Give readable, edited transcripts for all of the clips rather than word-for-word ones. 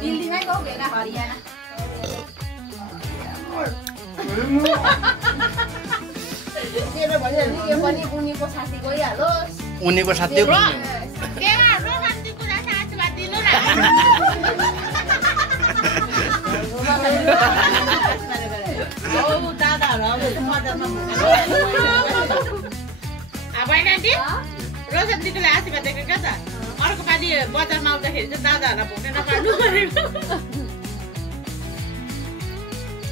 दिल्लीमै गौ भेना हरियाणा तेरो भन्यो नि यो पनि उनीको साथी गइहालोस् उनीको साथी रोशनीले आशीर्वाद दिएको क्या त अर्को पालि बजारमा आउँदाखेरि चाहिँ दादाहरूलाई भोग्न नपार्नु भनेको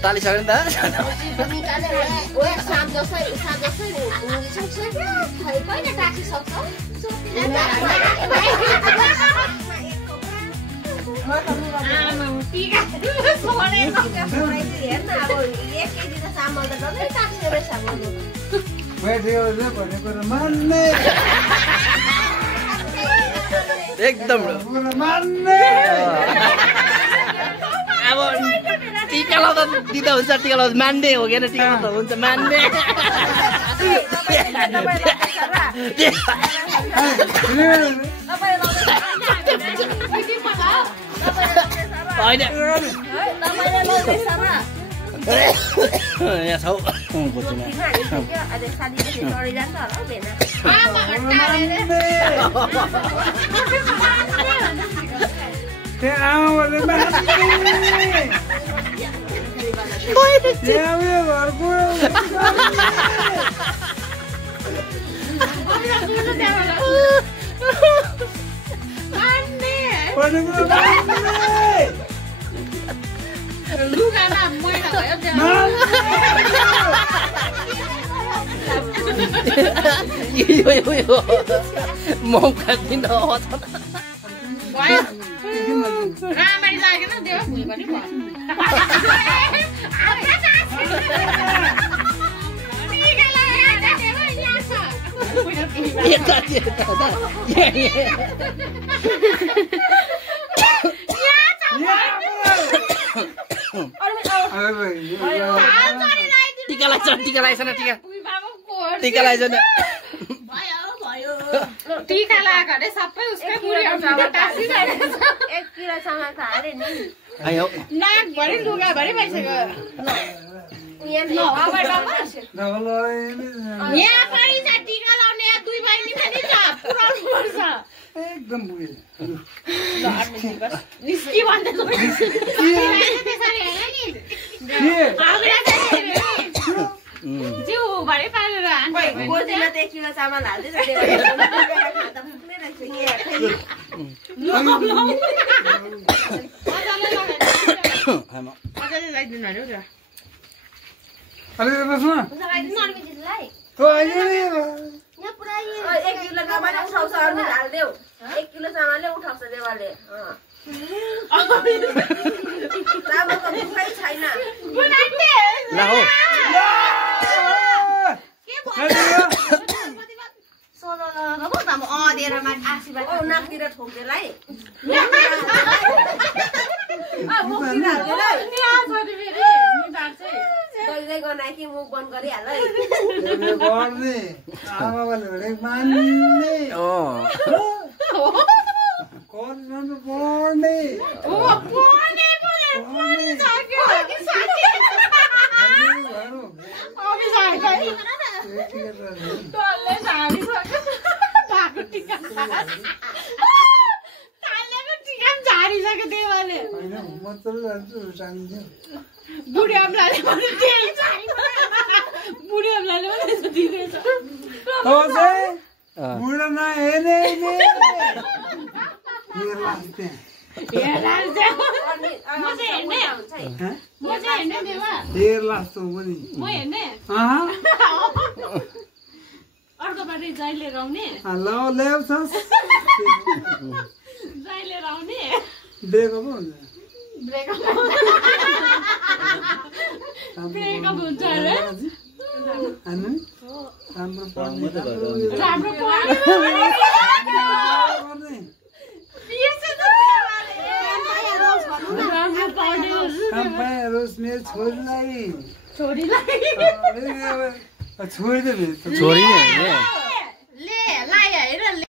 ताली सक्यो नि एकदम अब टीका लाउँदा दिँदा हुन्छ टीका लाउँदा मान्ने हो कि टीका लाउँदा हुन्छ मान्ने यहाँ छौ मौका दिन राम्ररी लागेन देव फुल पनि टीका लाग्छ टीका लाग्छ टीका लाग्छ टीका लगाएको अरे सबै उसकै मुरी आउँछ एक किलो सामान त हारे नि नाकभरि लुगाभरि भइसक्यो यहाँ पनि छ टीका लाउने दुई बहिनी पनि छ पुऱ्याउनु पर्छ एकदम निस्की भन्दै जिउ भरे पारेर गोजीमा त 1 किलो चामल हाल्दैछ मजाले लगाइदिनु अरे हो एक किलो चामल उठाउँछ अर्नु हाल्देऊ 1 किलो चामलले उठाउँछ देवाले चामलको मुखै छैन ला हो नाकतिर ठोक्देलाई कहिले गनाए कि मुख बन्द गरिहाल है बुढी अम्लाले दिँदैछ बुढा नहेर्ने अर्को पाटि जहिले राउने जहिले राउने ब्रेकअप हुन्छ ब्रेकअप हुन्छ अरे राम्रो छोरीलाई छोरी छोरी